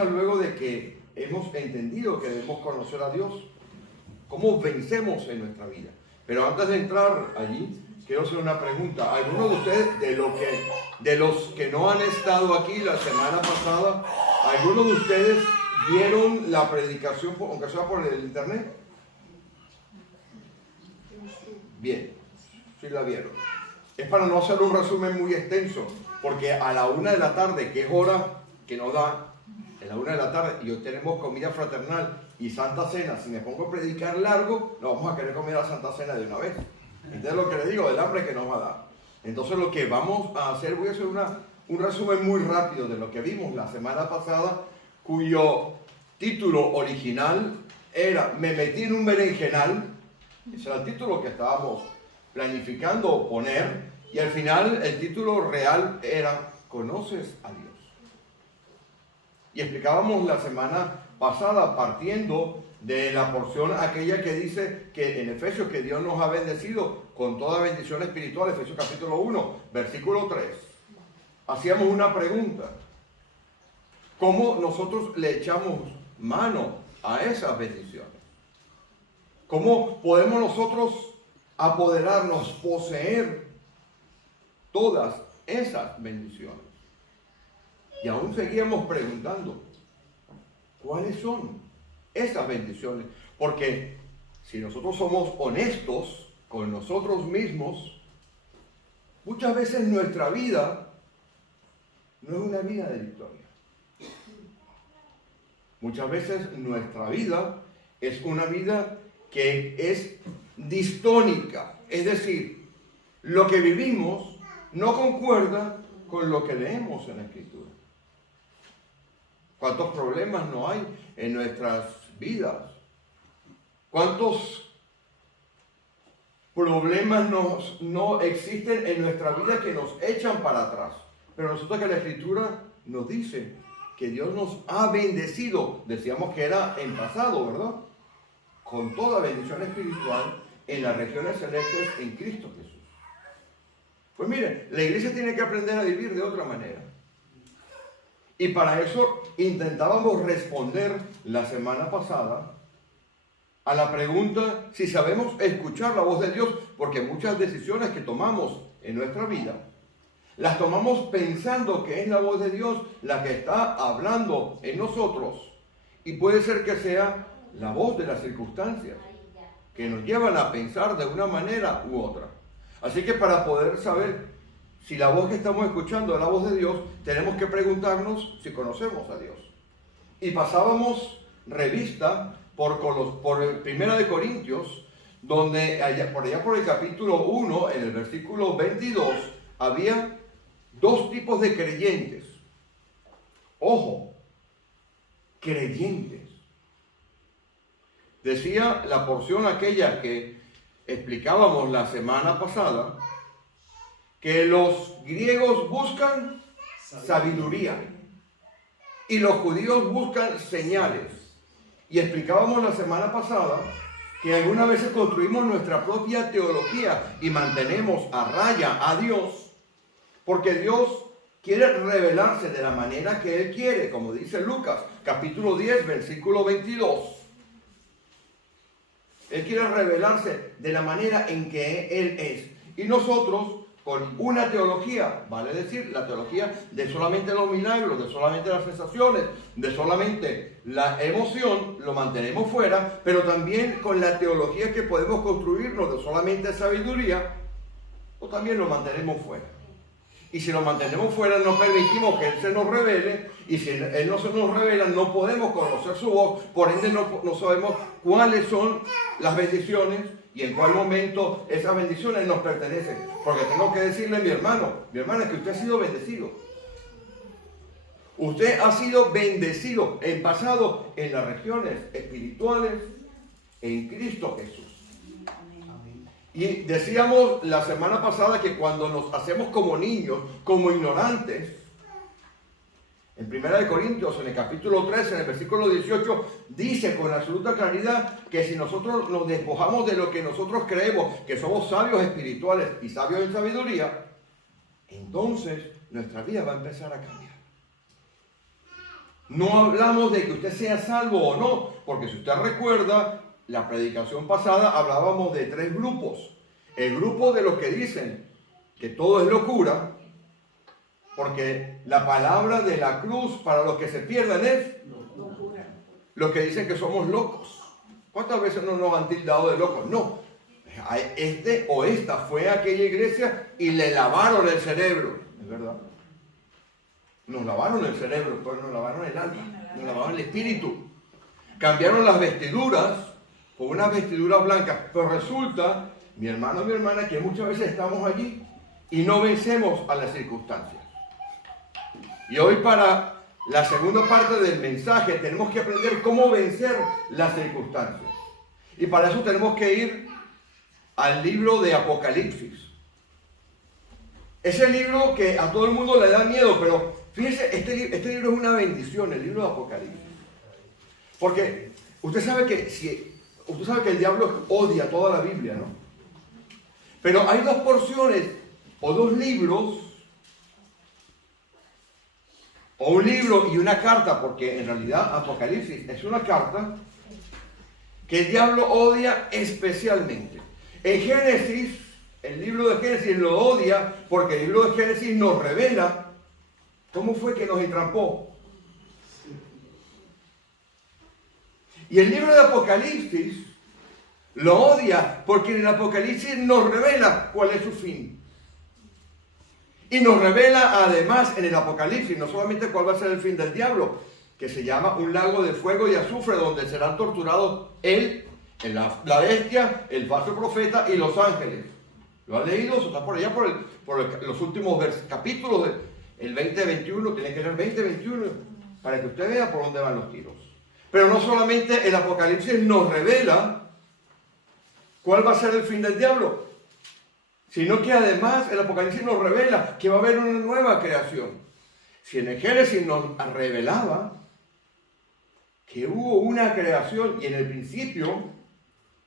luego de que hemos entendido que debemos conocer a Dios, cómo vencemos en nuestra vida. Pero antes de entrar allí, quiero hacer una pregunta. ¿Algunos de ustedes, de los que no han estado aquí la semana pasada, algunos de ustedes vieron la predicación, aunque sea por el internet? Bien, sí la vieron. Es para no hacer un resumen muy extenso, porque a la 1 de la tarde, que es hora que nos da, a la 1 de la tarde, y hoy tenemos comida fraternal y Santa Cena. Si me pongo a predicar largo, no vamos a querer comer la Santa Cena de una vez. Entonces lo que le digo, el hambre que nos va a dar. Entonces lo que vamos a hacer, voy a hacer un resumen muy rápido de lo que vimos la semana pasada, cuyo título original era Me metí en un berenjenal. Ese era el título que estábamos planificando poner, y al final el título real era ¿Conoces a Dios? Y explicábamos la semana pasada, partiendo de la porción aquella que dice que en Efesios que Dios nos ha bendecido con toda bendición espiritual, Efesios capítulo 1, versículo 3. Hacíamos una pregunta: ¿cómo nosotros le echamos mano a esas bendiciones? ¿Cómo podemos nosotros apoderarnos, poseer todas esas bendiciones? Y aún seguíamos preguntando, ¿cuáles son esas bendiciones? Porque si nosotros somos honestos con nosotros mismos, muchas veces nuestra vida no es una vida de victoria. Muchas veces nuestra vida es una vida que es distónica, es decir, lo que vivimos no concuerda con lo que leemos en la Escritura. ¿Cuántos problemas no hay en nuestras vidas? ¿Cuántos problemas no existen en nuestra vida que nos echan para atrás? Pero resulta que la Escritura nos dice que Dios nos ha bendecido. Decíamos que era en pasado, ¿verdad? Con toda bendición espiritual en las regiones celestes en Cristo Jesús. Pues mire, la iglesia tiene que aprender a vivir de otra manera. Y para eso intentábamos responder la semana pasada a la pregunta si sabemos escuchar la voz de Dios, porque muchas decisiones que tomamos en nuestra vida las tomamos pensando que es la voz de Dios la que está hablando en nosotros, y puede ser que sea la voz de las circunstancias que nos llevan a pensar de una manera u otra. Así que para poder saber si la voz que estamos escuchando es la voz de Dios, tenemos que preguntarnos si conocemos a Dios. Y pasábamos revista por 1 de Corintios, donde por allá por el capítulo 1, en el versículo 22, había dos tipos de creyentes. Ojo, creyentes. Decía la porción aquella que explicábamos la semana pasada, que los griegos buscan sabiduría y los judíos buscan señales. Y explicábamos la semana pasada que algunas veces construimos nuestra propia teología y mantenemos a raya a Dios, porque Dios quiere revelarse de la manera que Él quiere, como dice Lucas, capítulo 10, versículo 22. Él quiere revelarse de la manera en que Él es. Y nosotros, con una teología, vale decir, la teología de solamente los milagros, de solamente las sensaciones, de solamente la emoción, lo mantenemos fuera, pero también con la teología que podemos construirnos de solamente sabiduría, o también lo mantenemos fuera. Y si lo mantenemos fuera, no permitimos que Él se nos revele, y si Él no se nos revela, no podemos conocer su voz, por ende no sabemos cuáles son las bendiciones y en cuál momento esas bendiciones nos pertenecen. Porque tengo que decirle a mi hermana, que usted ha sido bendecido. Usted ha sido bendecido en pasado en las regiones espirituales en Cristo Jesús. Y decíamos la semana pasada que cuando nos hacemos como niños, como ignorantes, en 1 de Corintios, en el capítulo 13, en el versículo 18, dice con absoluta claridad que si nosotros nos despojamos de lo que nosotros creemos, que somos sabios espirituales y sabios en sabiduría, entonces nuestra vida va a empezar a cambiar. No hablamos de que usted sea salvo o no, porque si usted recuerda, la predicación pasada hablábamos de 3 grupos. El grupo de los que dicen que todo es locura, porque la palabra de la cruz para los que se pierdan es locura. Los que dicen que somos locos. ¿Cuántas veces no nos han tildado de locos? No. Este o esta fue a aquella iglesia y le lavaron el cerebro. Es verdad. Nos lavaron el cerebro, pues nos lavaron el alma, nos lavaron el espíritu. Cambiaron las vestiduras por unas vestiduras blancas. Pero resulta, mi hermano y mi hermana, que muchas veces estamos allí y no vencemos a las circunstancias. Y hoy, para la segunda parte del mensaje, tenemos que aprender cómo vencer las circunstancias. Y para eso tenemos que ir al libro de Apocalipsis. Ese libro que a todo el mundo le da miedo, pero fíjese, este libro es una bendición, el libro de Apocalipsis. Porque usted sabe que el diablo odia toda la Biblia, ¿no? Pero hay 2 porciones o 2 libros, o un libro y una carta, porque en realidad Apocalipsis es una carta que el diablo odia especialmente. En Génesis, el libro de Génesis lo odia porque el libro de Génesis nos revela cómo fue que nos entrampó. Y el libro de Apocalipsis lo odia porque en el Apocalipsis nos revela cuál es su fin. Y nos revela además en el Apocalipsis no solamente cuál va a ser el fin del diablo, que se llama un lago de fuego y azufre donde serán torturados él, la bestia, el falso profeta y los ángeles. ¿Lo han leído? Eso está por allá por los últimos capítulos del 20-21. Tiene que leer 20-21 para que usted vea por dónde van los tiros. Pero no solamente el Apocalipsis nos revela cuál va a ser el fin del diablo, sino que además el Apocalipsis nos revela que va a haber una nueva creación. Si en el Génesis nos revelaba que hubo una creación y en el principio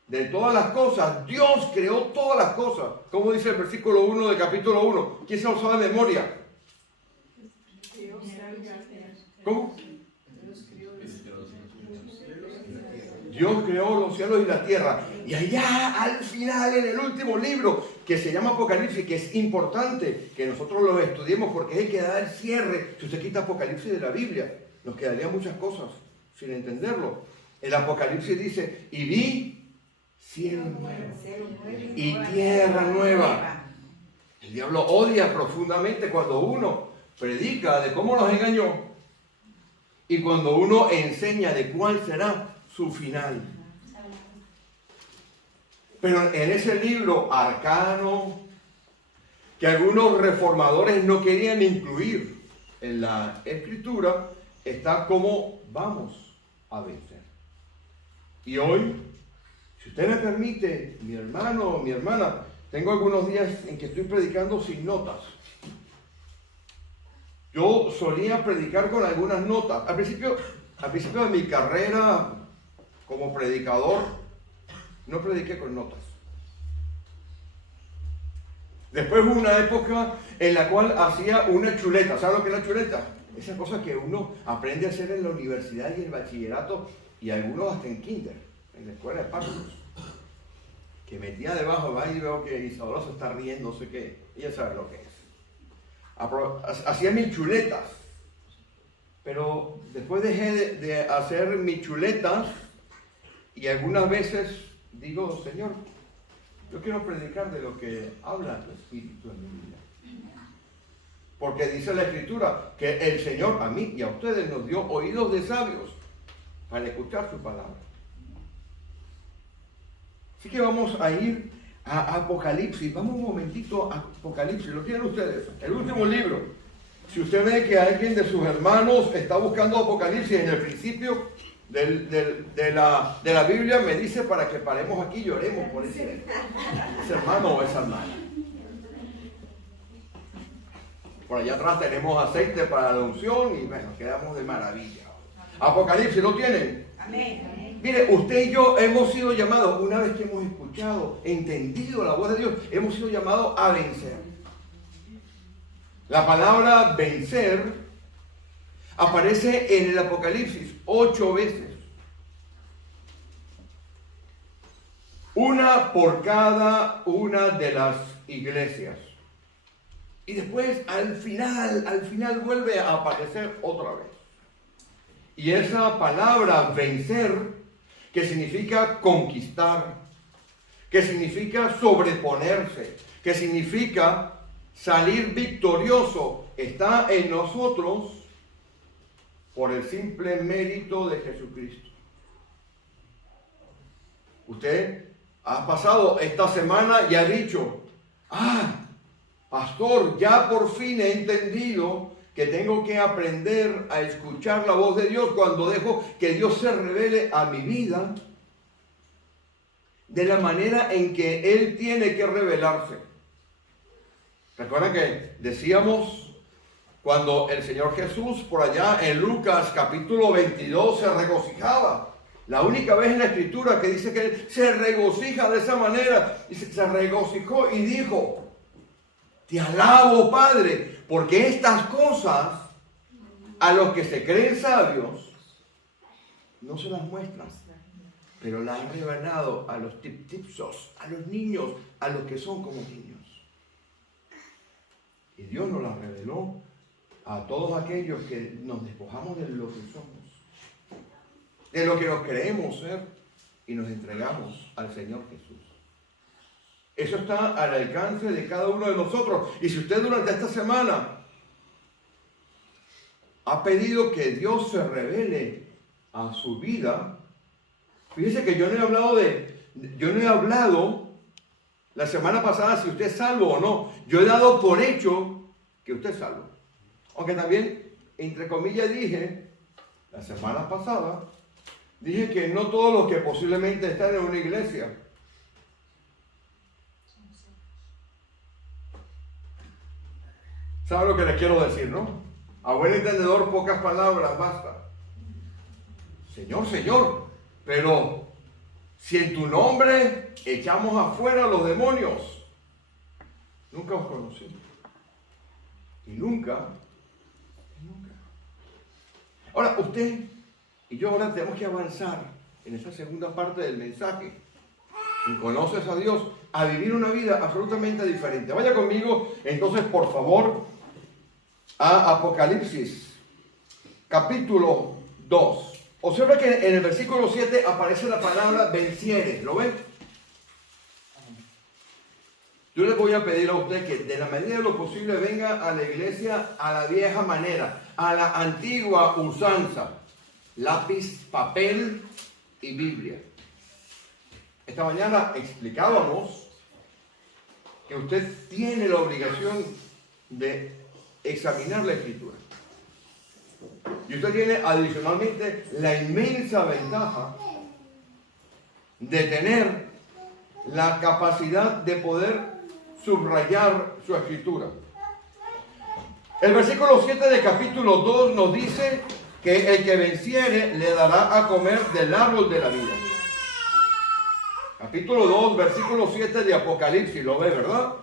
de todas las cosas, Dios creó todas las cosas. Como dice el versículo 1 del capítulo 1. ¿Quién se lo sabe de memoria? ¿Cómo? Dios creó los cielos y la tierra. Y allá al final, en el último libro, que se llama Apocalipsis, que es importante que nosotros lo estudiemos porque hay que dar el cierre. Si usted quita Apocalipsis de la Biblia, nos quedarían muchas cosas sin entenderlo. El Apocalipsis dice, y vi cielo nuevo y tierra nueva. El diablo odia profundamente cuando uno predica de cómo nos engañó y cuando uno enseña de cuál será su final. Pero en ese libro arcano, que algunos reformadores no querían incluir en la escritura, está cómo vamos a vencer. Y hoy, si usted me permite, mi hermano o mi hermana, tengo algunos días en que estoy predicando sin notas. Yo solía predicar con algunas notas. Al principio de mi carrera como predicador, no prediqué con notas. Después hubo una época en la cual hacía una chuleta. ¿Sabe lo que es la chuleta? Esa cosa que uno aprende a hacer en la universidad y el bachillerato, y algunos hasta en kinder, en la escuela de párvulos. Que metía debajo, va y veo que Isadora se está riendo, no sé qué. Ella sabe lo que es. Hacía mis chuletas. Pero después dejé de hacer mis chuletas y algunas veces digo, Señor, yo quiero predicar de lo que habla tu Espíritu en mi vida. Porque dice la Escritura que el Señor a mí y a ustedes nos dio oídos de sabios para escuchar su palabra. Así que vamos a ir a Apocalipsis. Vamos un momentito a Apocalipsis. ¿Lo tienen ustedes? El último libro. Si usted ve que alguien de sus hermanos está buscando Apocalipsis en el principio de la Biblia, me dice para que paremos aquí y lloremos por ese hermano o esa hermana. Por allá atrás tenemos aceite para la unción y bueno, quedamos de maravilla. Apocalipsis, ¿lo tienen? Amén. Mire, usted y yo hemos sido llamados, una vez que hemos escuchado, entendido la voz de Dios, hemos sido llamados a vencer. La palabra vencer Aparece en el Apocalipsis 8 veces. Una por cada una de las iglesias. Y después al final vuelve a aparecer otra vez. Y esa palabra vencer, que significa conquistar, que significa sobreponerse, que significa salir victorioso, está en nosotros por el simple mérito de Jesucristo. Usted ha pasado esta semana y ha dicho, pastor, ya por fin he entendido que tengo que aprender a escuchar la voz de Dios cuando dejo que Dios se revele a mi vida de la manera en que Él tiene que revelarse. Recuerdan que decíamos cuando el Señor Jesús por allá en Lucas capítulo 22 se regocijaba. La única vez en la Escritura que dice que Él se regocija de esa manera. Y se regocijó y dijo, te alabo, Padre, porque estas cosas a los que se creen sabios no se las muestran, pero las han revelado a los tipsos, a los niños, a los que son como niños. Y Dios nos las reveló a todos aquellos que nos despojamos de lo que somos, de lo que nos creemos ser y nos entregamos al Señor Jesús. Eso está al alcance de cada uno de nosotros. Y si usted durante esta semana ha pedido que Dios se revele a su vida, fíjese que yo no he hablado la semana pasada si usted es salvo o no. Yo he dado por hecho que usted es salvo. Aunque también, entre comillas, dije, la semana pasada, dije que no todos los que posiblemente están en una iglesia ¿sabe lo que les quiero decir, no? A buen entendedor, pocas palabras basta. Señor, pero si en tu nombre echamos afuera a los demonios, nunca os conocí. Y nunca. Ahora, usted y yo ahora tenemos que avanzar en esa segunda parte del mensaje. Y conoces a Dios, a vivir una vida absolutamente diferente. Vaya conmigo, entonces, por favor, a Apocalipsis, capítulo 2. Observa que en el versículo 7 aparece la palabra venciere. ¿Lo ven? Yo le voy a pedir a usted que de la medida de lo posible venga a la iglesia a la vieja manera, a la antigua usanza. Lápiz, papel y Biblia. Esta mañana explicábamos que usted tiene la obligación de examinar la Escritura. Y usted tiene adicionalmente la inmensa ventaja de tener la capacidad de poder subrayar su Escritura. El versículo 7 de capítulo 2 nos dice que el que venciere le dará a comer del árbol de la vida. Capítulo 2, versículo 7 de Apocalipsis, lo ve, ¿verdad?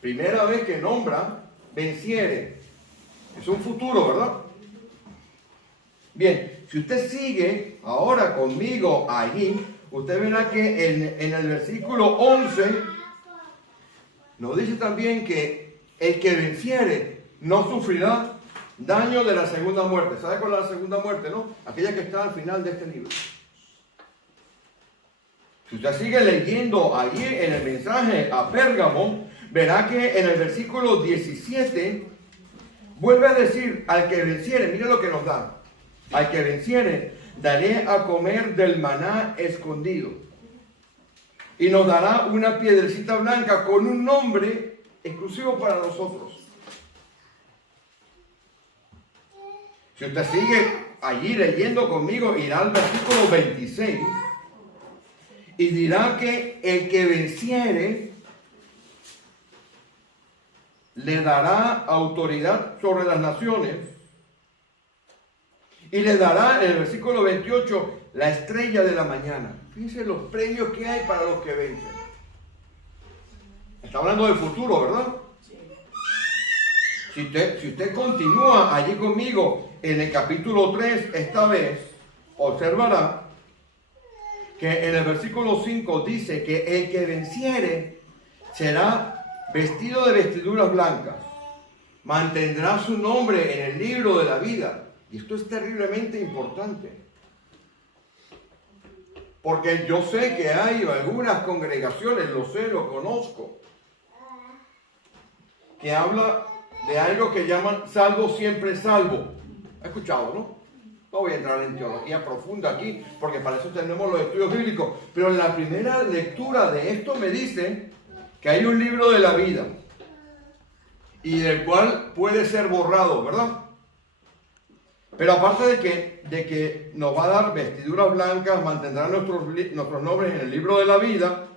Primera vez que nombra venciere. Es un futuro, ¿verdad? Bien, si usted sigue ahora conmigo allí, usted verá que en el versículo 11 nos dice también que el que venciere no sufrirá daño de la segunda muerte. ¿Sabe cuál es la segunda muerte, no? Aquella que está al final de este libro. Si usted sigue leyendo allí en el mensaje a Pérgamo, verá que en el versículo 17 vuelve a decir, al que venciere, mire lo que nos da. Al que venciere, daré a comer del maná escondido. Y nos dará una piedrecita blanca con un nombre exclusivo para nosotros. Si usted sigue allí leyendo conmigo, irá al versículo 26 y dirá que el que venciere le dará autoridad sobre las naciones y le dará, en el versículo 28, la estrella de la mañana. Fíjense los premios que hay para los que vencen. Está hablando del futuro, ¿verdad? Si usted continúa allí conmigo en el capítulo 3, esta vez, observará que en el versículo 5 dice que el que venciere será vestido de vestiduras blancas, mantendrá su nombre en el libro de la vida. Y esto es terriblemente importante, porque yo sé que hay algunas congregaciones, lo sé, lo conozco, que habla de algo que llaman salvo siempre salvo. ¿Ha escuchado, no? No voy a entrar en teología profunda aquí, porque para eso tenemos los estudios bíblicos. Pero en la primera lectura de esto me dice que hay un libro de la vida y del cual puede ser borrado, ¿verdad? Pero aparte de que nos va a dar vestiduras blancas, mantendrá nuestros nombres en el libro de la vida,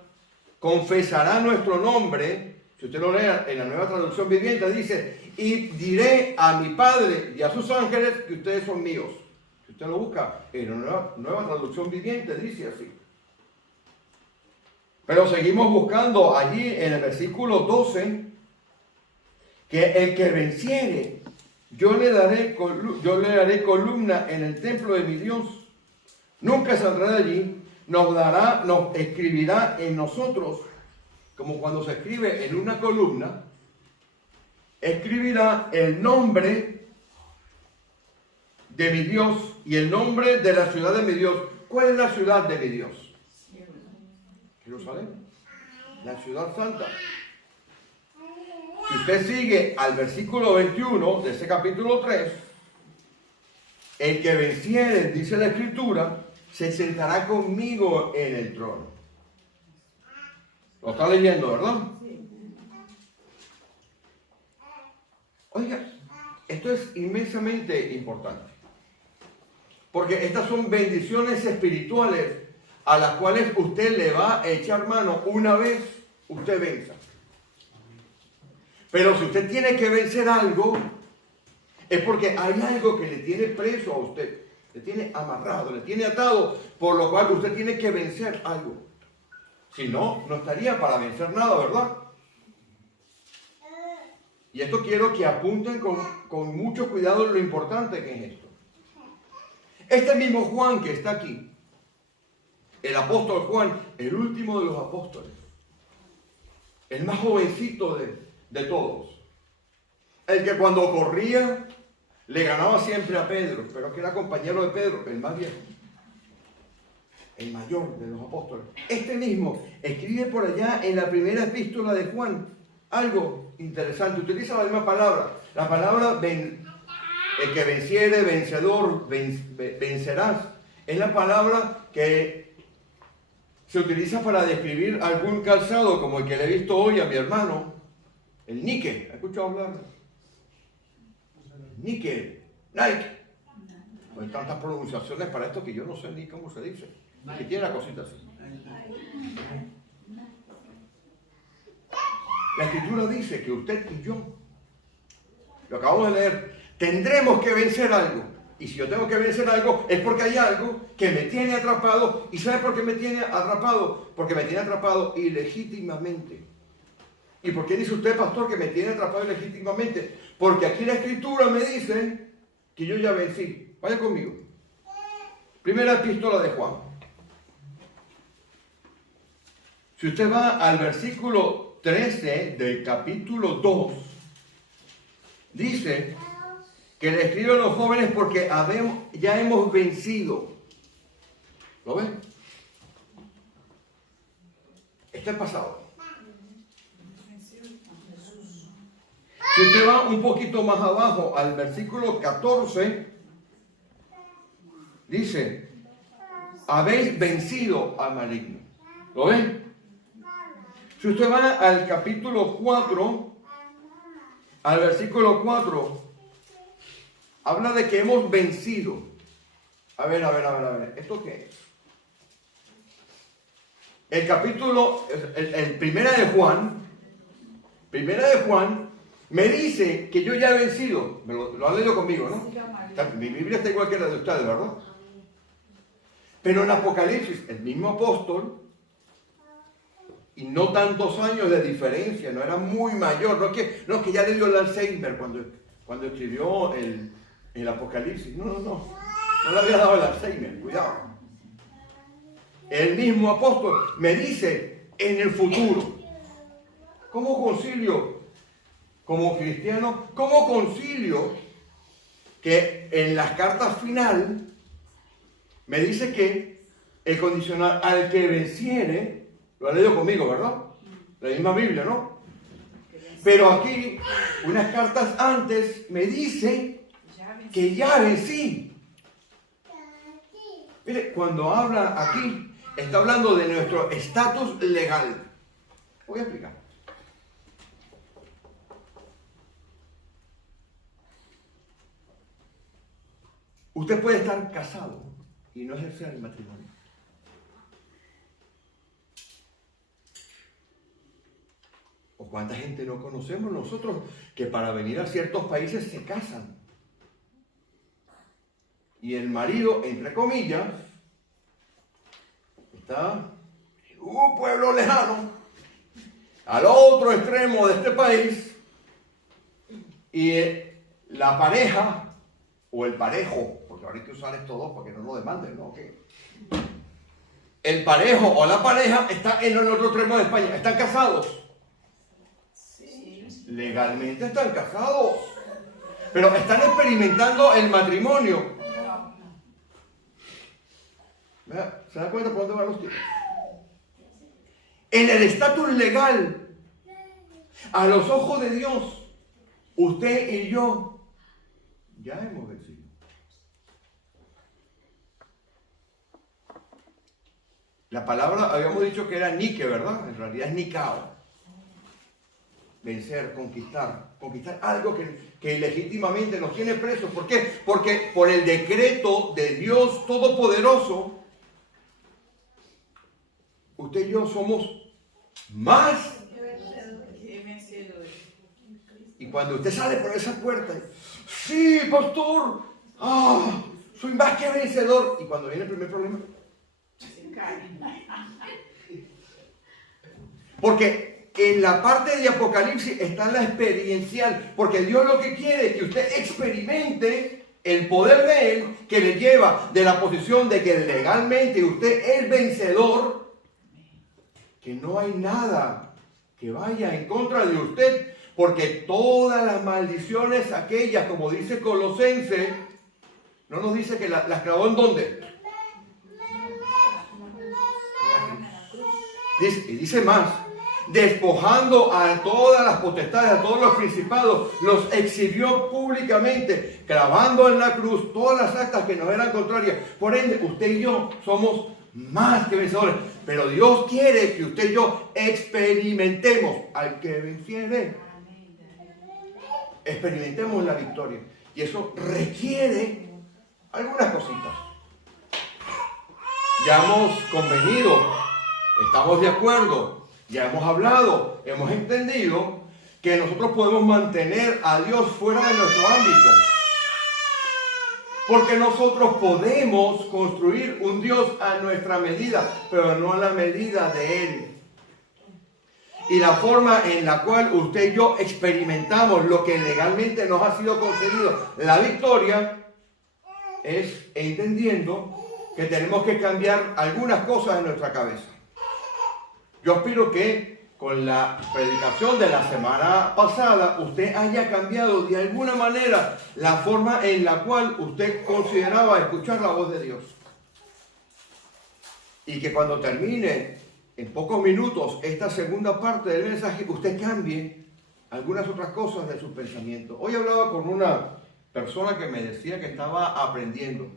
confesará nuestro nombre. Si usted lo lee en la Nueva Traducción Viviente, dice: y diré a mi Padre y a sus ángeles que ustedes son míos. Si usted lo busca en la Nueva Traducción Viviente, dice así. Pero seguimos buscando allí en el versículo 12, que el que venciere, yo le daré columna en el templo de mi Dios. Nunca saldrá de allí, nos escribirá en nosotros, como cuando se escribe en una columna, escribirá el nombre de mi Dios y el nombre de la ciudad de mi Dios. ¿Cuál es la ciudad de mi Dios? Jerusalén, la ciudad santa. Si usted sigue al versículo 21 de ese capítulo 3, el que venciere, dice la Escritura, se sentará conmigo en el trono. Lo está leyendo, ¿verdad? Oiga, esto es inmensamente importante, porque estas son bendiciones espirituales a las cuales usted le va a echar mano una vez usted venza. Pero si usted tiene que vencer algo, es porque hay algo que le tiene preso a usted, le tiene amarrado, le tiene atado, por lo cual usted tiene que vencer algo. Si no, no estaría para vencer nada, ¿verdad? Y esto quiero que apunten con mucho cuidado lo importante que es esto. Este mismo Juan que está aquí, el apóstol Juan, el último de los apóstoles, el más jovencito de todos, el que cuando corría le ganaba siempre a Pedro, pero que era compañero de Pedro, el más viejo, el mayor de los apóstoles. Este mismo escribe por allá en la primera epístola de Juan algo interesante. Utiliza la misma palabra, la palabra el que venciere, vencedor, vencerás. Es la palabra que se utiliza para describir algún calzado, como el que le he visto hoy a mi hermano, el Nike. ¿Ha escuchado hablar? Nike. Hay tantas pronunciaciones para esto que yo no sé ni cómo se dice. Que tiene la cosita así. La Escritura dice que usted y yo, lo acabamos de leer, tendremos que vencer algo. Y si yo tengo que vencer algo, es porque hay algo que me tiene atrapado. ¿Y sabe por qué me tiene atrapado? Porque me tiene atrapado ilegítimamente. ¿Y por qué dice usted, pastor, que me tiene atrapado ilegítimamente? Porque aquí la Escritura me dice que yo ya vencí. Vaya conmigo. Primera epístola de Juan. Si usted va al versículo 13 del capítulo 2, dice que le escribe a los jóvenes porque ya hemos vencido. ¿Lo ven? Esto es pasado. Si usted va un poquito más abajo al versículo 14, dice: habéis vencido al maligno. ¿Lo ven? Si usted va al capítulo 4, al versículo 4, habla de que hemos vencido. A ver. ¿Esto qué es? El capítulo, el primera de Juan, me dice que yo ya he vencido. Lo han leído conmigo, ¿no? Mi Biblia está igual que la de ustedes, ¿verdad? Pero en Apocalipsis, el mismo apóstol, y no tantos años de diferencia, no era muy mayor, no es que ya le dio el Alzheimer cuando escribió el Apocalipsis. No le había dado el Alzheimer, cuidado. El mismo apóstol me dice en el futuro. ¿Cómo concilio? Como cristiano, ¿cómo concilio que en las cartas final me dice que el condicional al que venciere, lo ha leído conmigo, ¿verdad? La misma Biblia, ¿no? Pero aquí, unas cartas antes, me dice que ya vencí. Mire, cuando habla aquí, está hablando de nuestro estatus legal. Voy a explicar. Usted puede estar casado y no ejercer el matrimonio. ¿O cuánta gente no conocemos nosotros que para venir a ciertos países se casan? Y el marido, entre comillas, está en un pueblo lejano, al otro extremo de este país, y la pareja, o el parejo, porque ahora hay que usar estos dos para que no nos demanden, ¿no? Okay. El parejo o la pareja está en el otro extremo de España. ¿Están casados? Sí. Legalmente están casados. Pero están experimentando el matrimonio. ¿Se da cuenta por dónde van los tiros? En el estatus legal, a los ojos de Dios, usted y yo ya hemos vencido. La palabra habíamos dicho que era Nike, ¿verdad? En realidad es Nikao. Vencer, conquistar algo que legítimamente nos tiene presos. ¿Por qué? Porque por el decreto de Dios Todopoderoso, usted y yo somos más. Y cuando usted sale por esa puerta, sí, pastor, soy más que vencedor. Y cuando viene el primer problema, porque en la parte de Apocalipsis está la experiencial, porque Dios lo que quiere es que usted experimente el poder de Él, que le lleva de la posición de que legalmente usted es vencedor, que no hay nada que vaya en contra de usted, porque todas las maldiciones aquellas, como dice Colosenses, no nos dice que las clavó en dónde. Dice más, despojando a todas las potestades, a todos los principados, los exhibió públicamente, clavando en la cruz todas las actas que nos eran contrarias. Por ende, usted y yo somos más que vencedores, pero Dios quiere que usted y yo experimentemos al que venciere. Experimentemos la victoria. Y eso requiere algunas cositas. Ya hemos convenido, estamos de acuerdo, ya hemos hablado, hemos entendido que nosotros podemos mantener a Dios fuera de nuestro ámbito. Porque nosotros podemos construir un Dios a nuestra medida, pero no a la medida de Él. Y la forma en la cual usted y yo experimentamos lo que legalmente nos ha sido concedido, la victoria, es entendiendo que tenemos que cambiar algunas cosas en nuestra cabeza. Yo espero que con la predicación de la semana pasada usted haya cambiado de alguna manera la forma en la cual usted consideraba escuchar la voz de Dios. Y que cuando termine en pocos minutos esta segunda parte del mensaje, usted cambie algunas otras cosas de sus pensamientos. Hoy hablaba con una persona que me decía que estaba aprendiendo.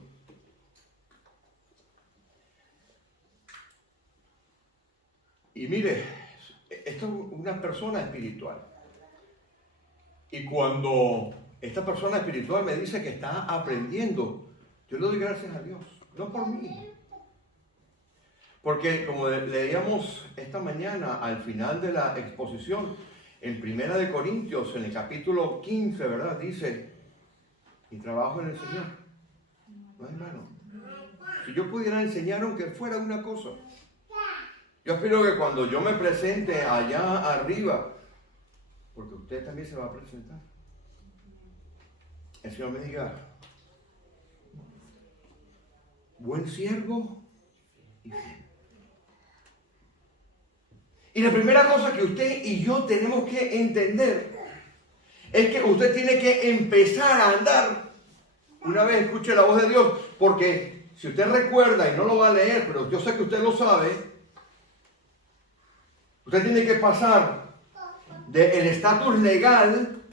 Y mire, esto es una persona espiritual. Y cuando esta persona espiritual me dice que está aprendiendo, yo le doy gracias a Dios, no por mí. Porque como leíamos esta mañana al final de la exposición, en 1 Corintios, en el capítulo 15, ¿verdad? Dice, mi trabajo en el Señor no es vano. Si yo pudiera enseñar aunque fuera una cosa, yo espero que cuando yo me presente allá arriba, porque usted también se va a presentar, el Señor me diga, buen siervo y fiel. Y la primera cosa que usted y yo tenemos que entender es que usted tiene que empezar a andar una vez escuche la voz de Dios, porque si usted recuerda y no lo va a leer, pero yo sé que usted lo sabe, usted tiene que pasar del estatus legal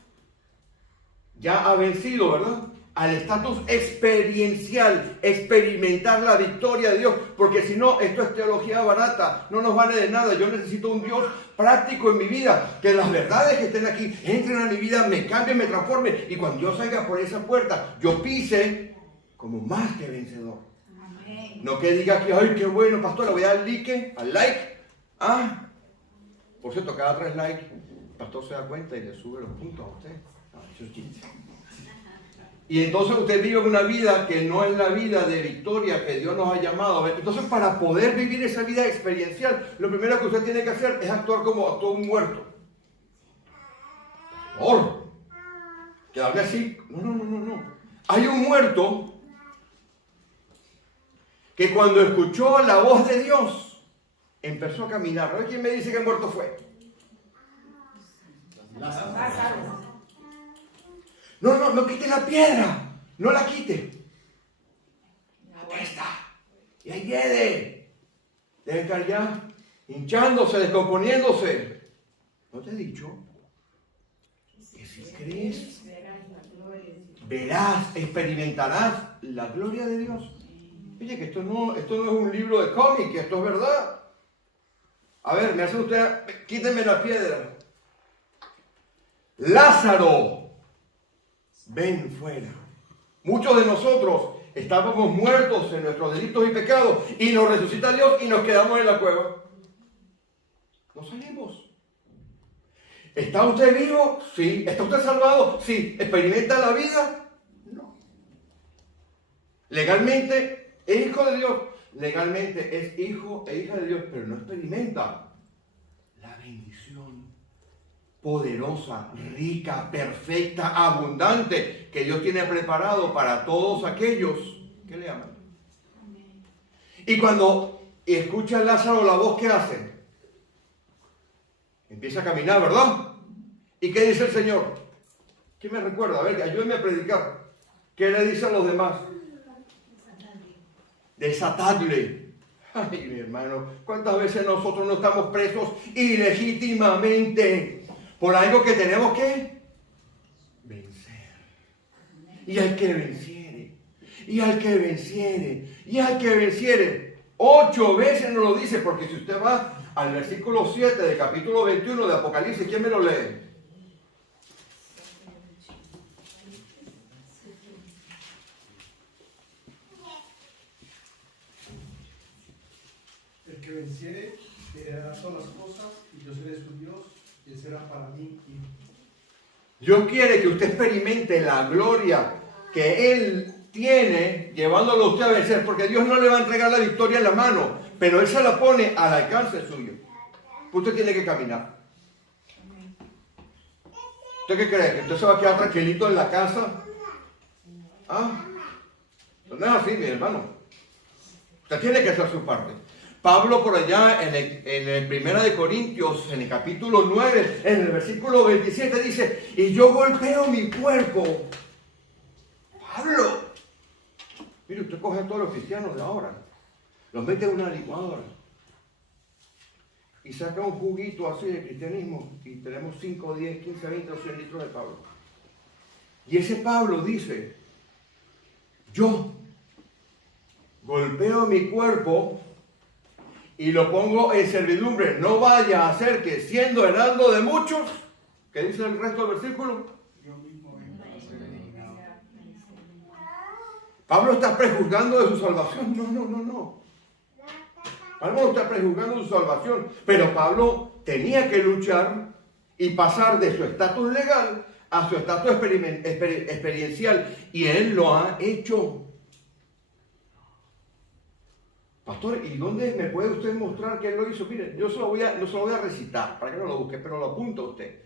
ya ha vencido, ¿verdad?, al estatus experiencial, experimentar la victoria de Dios, porque si no, esto es teología barata, no nos vale de nada. Yo necesito un Dios práctico en mi vida, que las verdades que estén aquí entren a mi vida, me cambien, me transformen, y cuando yo salga por esa puerta, yo pise como más que vencedor. Amén. No que diga que, ay, qué bueno, pastor, le voy a dar like, por cierto, cada 3 likes, el pastor se da cuenta y le sube los puntos a usted. Eso es chiste. Y entonces usted vive una vida que no es la vida de victoria que Dios nos ha llamado. Entonces, para poder vivir esa vida experiencial, lo primero que usted tiene que hacer es actuar como actúa un muerto. Por quedarme así. No. Hay un muerto que cuando escuchó la voz de Dios, empezó a caminar. ¿A ver quién me dice que muerto fue? Lázaro. No quite la piedra, no la quite. Aquí está. Y ahí quede. Debe estar ya hinchándose, descomponiéndose. ¿No te he dicho? Que si crees, verás, experimentarás la gloria de Dios. Oye, que esto no es un libro de cómic, que esto es verdad. A ver, me hace usted, quíteme la piedra. Lázaro, ven fuera. Muchos de nosotros estábamos muertos en nuestros delitos y pecados y nos resucita Dios y nos quedamos en la cueva. No salimos. ¿Está usted vivo? Sí. ¿Está usted salvado? Sí. ¿Experimenta la vida? No. Legalmente es hijo de Dios. Legalmente es hijo e hija de Dios, pero no experimenta la bendición poderosa, rica, perfecta, abundante que Dios tiene preparado para todos aquellos que le aman. Y cuando escucha Lázaro la voz, ¿qué hace? Empieza a caminar, ¿verdad? ¿Y qué dice el Señor? ¿Qué me recuerda? A ver, ayúdenme a predicar. ¿Qué le dice a los demás? Desatadle. Ay, mi hermano, ¿cuántas veces nosotros no estamos presos ilegítimamente por algo que tenemos que vencer? Y al que venciere, y al que venciere, y al que venciere. 8 veces nos lo dice, porque si usted va al versículo 7 del capítulo 21 de Apocalipsis, ¿quién me lo lee? El que venciere heredará todas las cosas, y yo seré su Dios, y él será para mí hijo. Dios quiere que usted experimente la gloria que Él tiene llevándolo a usted a vencer, porque Dios no le va a entregar la victoria en la mano, pero Él se la pone al alcance suyo. Usted tiene que caminar. ¿Usted qué cree? ¿Que usted se va a quedar tranquilito en la casa? No es así, mi hermano. Usted tiene que hacer su parte. Pablo por allá en el 1 de Corintios, en el capítulo 9, en el versículo 27 dice, y yo golpeo mi cuerpo. Pablo. Mire, usted coge a todos los cristianos de ahora, los mete en una licuadora y saca un juguito así de cristianismo y tenemos 5, 10, 15, 20 o 100 litros de Pablo. Y ese Pablo dice, yo golpeo mi cuerpo y lo pongo en servidumbre. No vaya a ser que siendo heraldo de muchos, ¿qué dice el resto del versículo? Yo mismo vengo a ser eliminado. Pablo está prejuzgando de su salvación. No. Pablo no está prejuzgando su salvación. Pero Pablo tenía que luchar y pasar de su estatus legal a su estatus experiencial. Y él lo ha hecho. Pastor, ¿y dónde me puede usted mostrar que él lo hizo? Mire, yo no se lo voy a recitar para que no lo busque, pero lo apunta usted.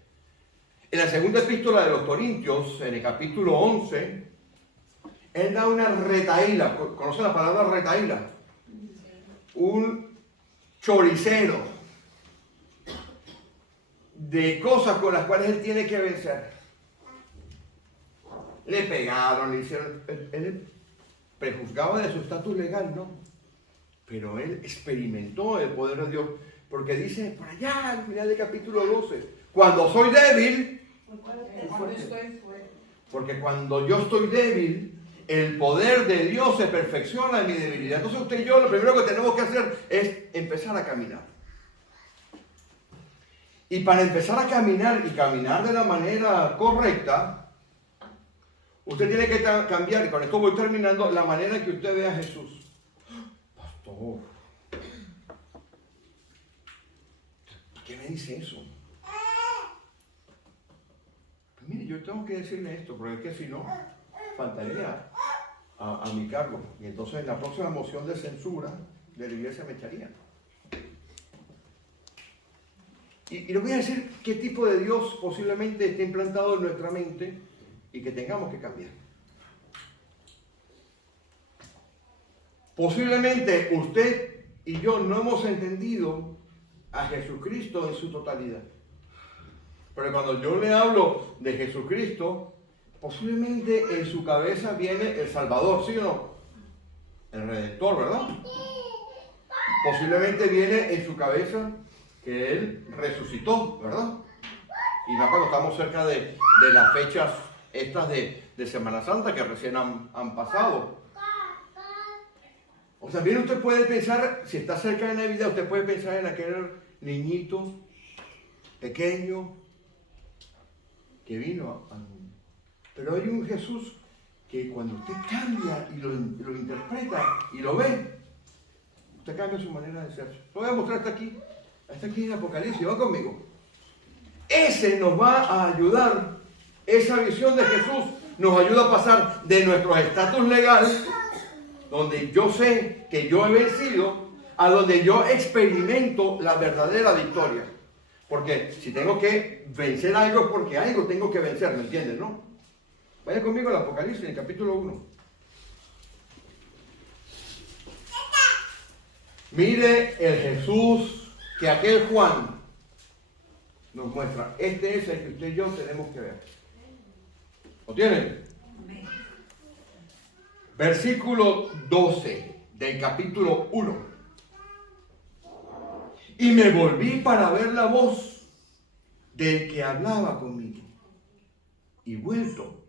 En la segunda epístola de los Corintios, en el capítulo 11, Él da una retaíla. ¿Conocen la palabra retaíla? Un choricero de cosas con las cuales él tiene que vencer. Le pegaron, le hicieron... Él prejuzgaba de su estatus legal, ¿no? Pero él experimentó el poder de Dios. Porque dice por allá al final del capítulo 12, cuando soy débil, porque cuando yo estoy débil, el poder de Dios se perfecciona en mi debilidad. Entonces usted y yo lo primero que tenemos que hacer es empezar a caminar. Y para empezar a caminar y caminar de la manera correcta, usted tiene que cambiar, y con esto voy terminando, la manera en que usted ve a Jesús. Pastor, ¿qué me dice eso? Pues mire, yo tengo que decirle esto, porque es que si no, faltaría a mi cargo. Y entonces en la próxima moción de censura de la iglesia me echarían. Y le voy a decir qué tipo de Dios posiblemente esté implantado en nuestra mente y que tengamos que cambiar. Posiblemente usted y yo no hemos entendido a Jesucristo en su totalidad. Pero cuando yo le hablo de Jesucristo, posiblemente en su cabeza viene el Salvador, ¿sí o no? El Redentor, ¿verdad? Posiblemente viene en su cabeza que Él resucitó, ¿verdad? Y más cuando estamos cerca de las fechas estas de Semana Santa que recién han pasado. O también usted puede pensar, si está cerca de Navidad, usted puede pensar en aquel niñito pequeño que vino al mundo. Pero hay un Jesús que cuando usted cambia y lo interpreta y lo ve, usted cambia su manera de ser. Lo voy a mostrar hasta aquí en Apocalipsis, va conmigo. Ese nos va a ayudar, esa visión de Jesús nos ayuda a pasar de nuestro estatus legal, donde yo sé que yo he vencido, a donde yo experimento la verdadera victoria. Porque si tengo que vencer algo es porque algo tengo que vencer, ¿me entienden, no? Vaya conmigo al Apocalipsis, en el capítulo 1. Mire el Jesús que aquel Juan nos muestra. Este es el que usted y yo tenemos que ver. ¿Lo tienen? Versículo 12 del capítulo 1. Y me volví para ver la voz del que hablaba conmigo. Y vuelto,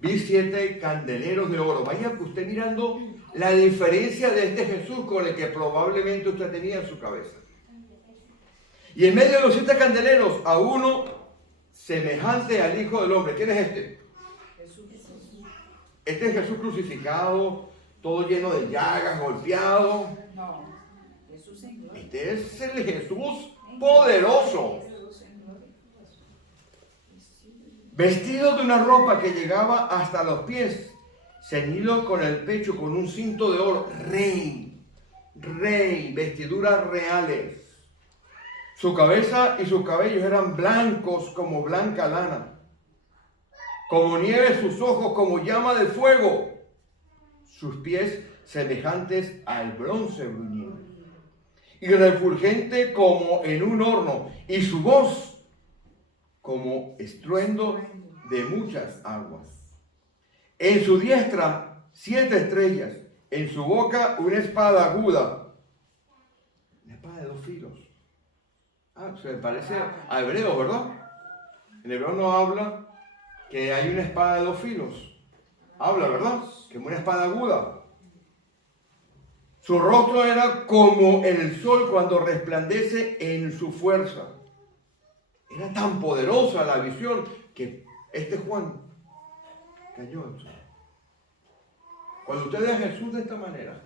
vi 7 candeleros de oro. Vaya usted mirando la diferencia de este Jesús con el que probablemente usted tenía en su cabeza. Y en medio de los 7 candeleros, a uno semejante al Hijo del Hombre. ¿Quién es este? Este es Jesús crucificado, todo lleno de llagas, golpeado. No, Jesús en gloria. Este es el Jesús poderoso. Vestido de una ropa que llegaba hasta los pies, ceñido con el pecho con un cinto de oro. Rey, vestiduras reales. Su cabeza y sus cabellos eran blancos como blanca lana. Como nieve sus ojos, como llama de fuego. Sus pies semejantes al bronce bruñido. Y refulgente como en un horno. Y su voz como estruendo de muchas aguas. En su diestra 7 estrellas. En su boca una espada aguda. Una espada de 2 filos. Se me parece a hebreo, ¿verdad? En hebreo no habla que hay una espada de 2 filos. Habla, ¿verdad? Que es una espada aguda. Su rostro era como el sol cuando resplandece en su fuerza. Era tan poderosa la visión que este Juan cayó en su. Cuando usted ve a Jesús de esta manera,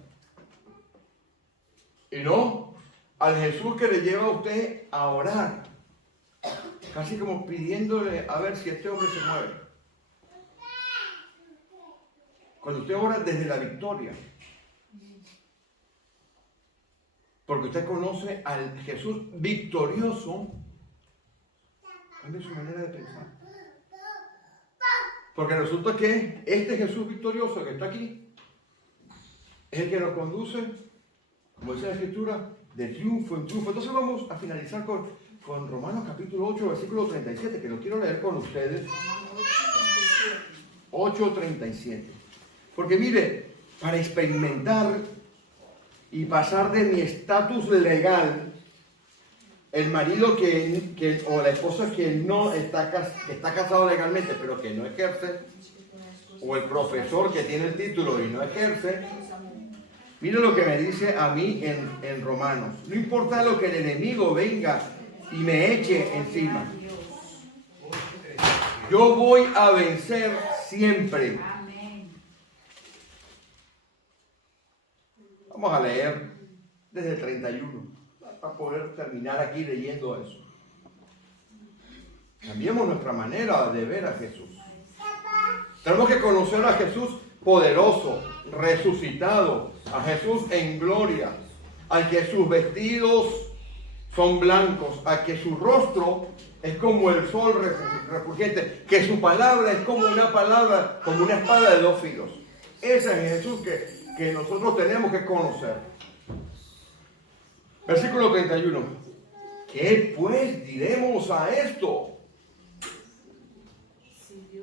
y no al Jesús que le lleva a usted a orar, casi como pidiéndole a ver si este hombre se mueve. Cuando usted ora desde la victoria, porque usted conoce al Jesús victorioso, cambia su manera de pensar. Porque resulta que este Jesús victorioso que está aquí es el que nos conduce, como dice la Escritura, de triunfo en triunfo. Entonces vamos a finalizar con Romanos capítulo 8, versículo 37, que lo quiero leer con ustedes. 8:37. Porque mire, para experimentar y pasar de mi estatus legal, el marido o la esposa que no está, que está casado legalmente, pero que no ejerce, o el profesor que tiene el título y no ejerce, mire lo que me dice a mí en Romanos. No importa lo que el enemigo venga y me eche encima, yo voy a vencer siempre. Vamos a leer desde el 31 para poder terminar aquí leyendo eso. Cambiemos nuestra manera de ver a Jesús. Tenemos que conocer a Jesús poderoso, resucitado, a Jesús en gloria, al que sus vestidos son blancos, al que su rostro es como el sol refulgente, que su palabra es como una palabra, como una espada de dos filos. Ese es el Jesús que nosotros tenemos que conocer. Versículo 31. ¿Qué pues diremos a esto?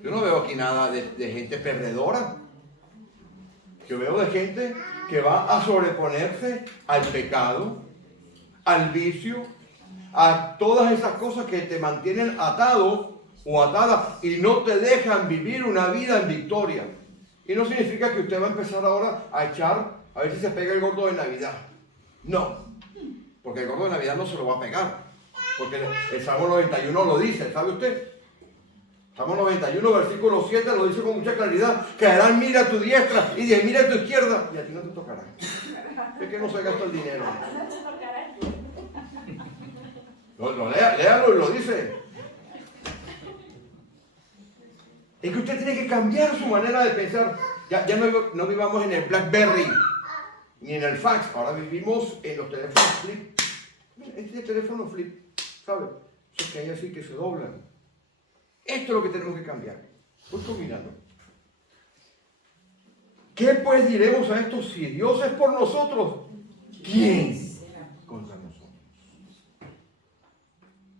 Yo no veo aquí nada de gente perdedora. Yo veo de gente que va a sobreponerse al pecado, al vicio, a todas esas cosas que te mantienen atado o atada y no te dejan vivir una vida en victoria. Y no significa que usted va a empezar ahora a echar, a ver si se pega el gordo de Navidad. No, porque el gordo de Navidad no se lo va a pegar. Porque el Salmo 91 lo dice, ¿sabe usted? Salmo 91, versículo 7 lo dice con mucha claridad. Caerán mil a tu diestra y 10.000 a tu izquierda. Y a ti no te tocará. Es que no se gasta el dinero. Léalo y lo dice. Es que usted tiene que cambiar su manera de pensar. Ya no vivamos en el BlackBerry ni en el fax. Ahora vivimos en los teléfonos flip. Este teléfono flip, ¿sabe? Esos que hay así que se doblan. Esto es lo que tenemos que cambiar. Voy combinando. ¿Qué pues diremos a esto? Si Dios es por nosotros, ¿quién contra nosotros?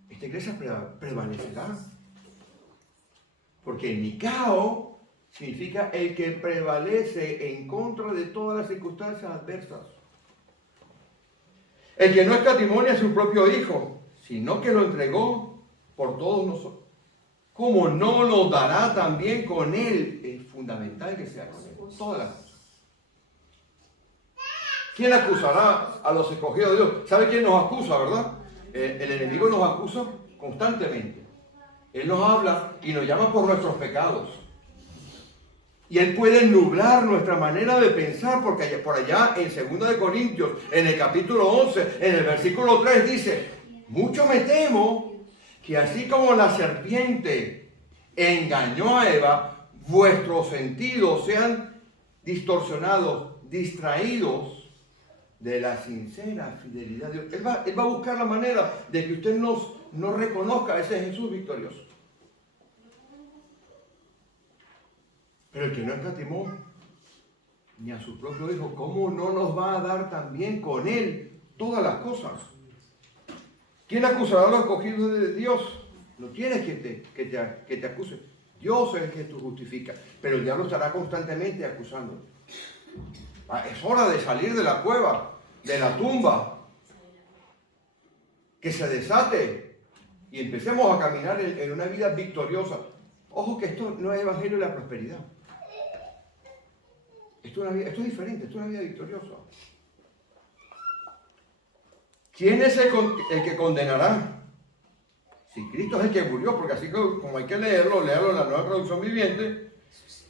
Esta iglesia prevalecerá. Porque Nicao significa el que prevalece en contra de todas las circunstancias adversas. El que no escatimonia a su propio Hijo, sino que lo entregó por todos nosotros. ¿Cómo no nos dará también con Él? Es fundamental que sea con Él. Todas las cosas. ¿Quién acusará a los escogidos de Dios? ¿Sabe quién nos acusa, verdad? El enemigo nos acusa constantemente. Él nos habla y nos llama por nuestros pecados. Y Él puede nublar nuestra manera de pensar, porque por allá en 2 de Corintios, en el capítulo 11, en el versículo 3 dice, mucho me temo que así como la serpiente engañó a Eva, vuestros sentidos sean distorsionados, distraídos de la sincera fidelidad de Dios. Él va a buscar la manera de que usted no reconozca a ese Jesús victorioso. Pero el que no escatimó ni a su propio Hijo, ¿cómo no nos va a dar también con Él todas las cosas? ¿Quién acusará a los escogidos de Dios? No tienes que te acuse. Dios es el que te justifica. Pero el diablo estará constantemente acusando. Es hora de salir de la cueva, de la tumba. Que se desate y empecemos a caminar en una vida victoriosa. Ojo que esto no es evangelio de la prosperidad. Esto es diferente, esto es una vida victoriosa. ¿Quién es el que condenará? Si Cristo es el que murió, porque así como hay que leerlo en la Nueva Traducción Viviente,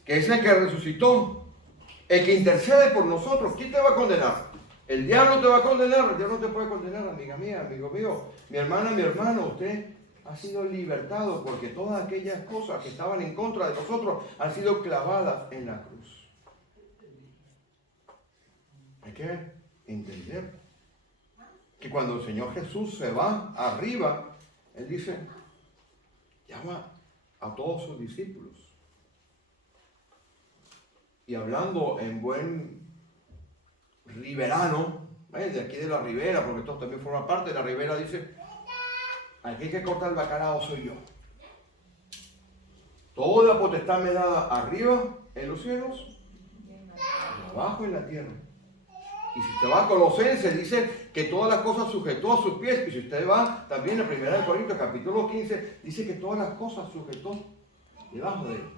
que es el que resucitó, el que intercede por nosotros. ¿Quién te va a condenar? ¿El diablo te va a condenar? El diablo no te puede condenar, amiga mía, amigo mío, mi hermana, mi hermano. Usted ha sido libertado porque todas aquellas cosas que estaban en contra de nosotros han sido clavadas en la cruz. Hay que entender que cuando el Señor Jesús se va arriba, Él dice, llama a todos sus discípulos y hablando en buen riverano, de aquí de la ribera, porque esto también forma parte de la ribera, dice, aquí hay que cortar el bacalao soy yo. Toda potestad me dada arriba en los cielos y abajo en la tierra. Y si usted va a Colosenses, dice que todas las cosas sujetó a sus pies. Y si usted va también a 1 Corintios capítulo 15, dice que todas las cosas sujetó debajo de él.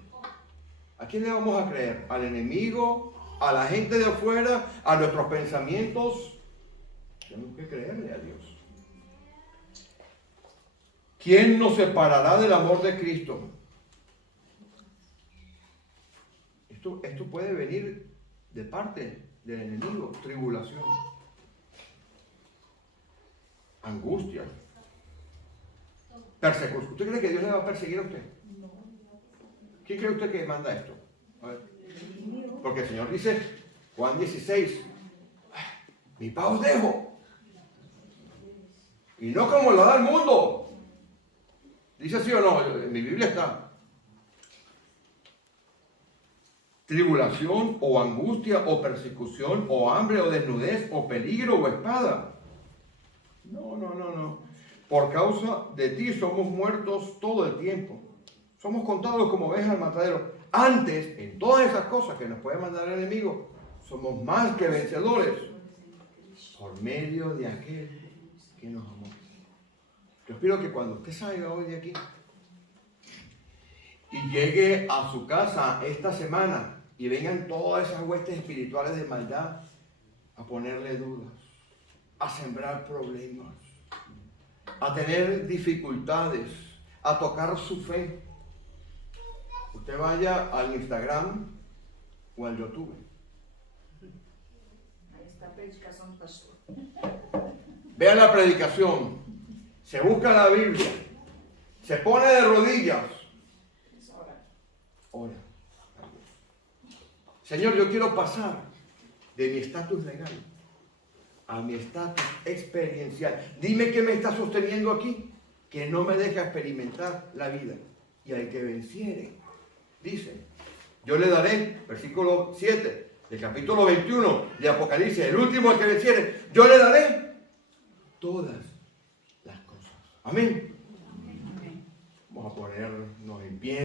¿A quién le vamos a creer? ¿Al enemigo? ¿A la gente de afuera? ¿A nuestros pensamientos? Tenemos que creerle a Dios. ¿Quién nos separará del amor de Cristo? Esto puede venir de parte del enemigo. Tribulación, angustia, persecución. ¿Usted cree que Dios le va a perseguir a usted? ¿Quién cree usted que manda esto? A ver. Porque el Señor dice, Juan 16, mi paz os dejo, y no como la da el mundo. ¿Dice así o no? En mi Biblia está. Tribulación o angustia o persecución o hambre o desnudez o peligro o espada. No. Por causa de ti somos muertos todo el tiempo. Somos contados como ovejas al matadero. Antes, en todas esas cosas que nos puede mandar el enemigo, somos más que vencedores por medio de aquel que nos amó. Yo espero que cuando usted salga hoy de aquí y llegue a su casa esta semana y vengan todas esas huestes espirituales de maldad a ponerle dudas, a sembrar problemas, a tener dificultades, a tocar su fe, usted vaya al Instagram o al YouTube. Ahí está la predicación, pastor. Vea la predicación, se busca la Biblia, se pone de rodillas, ora. Señor, yo quiero pasar de mi estatus legal a mi estatus experiencial. Dime qué me está sosteniendo aquí, que no me deja experimentar la vida. Y al que venciere, dice, yo le daré, versículo 7 del capítulo 21 de Apocalipsis, el último al que venciere, yo le daré todas las cosas. Amén. Vamos a ponernos en pie.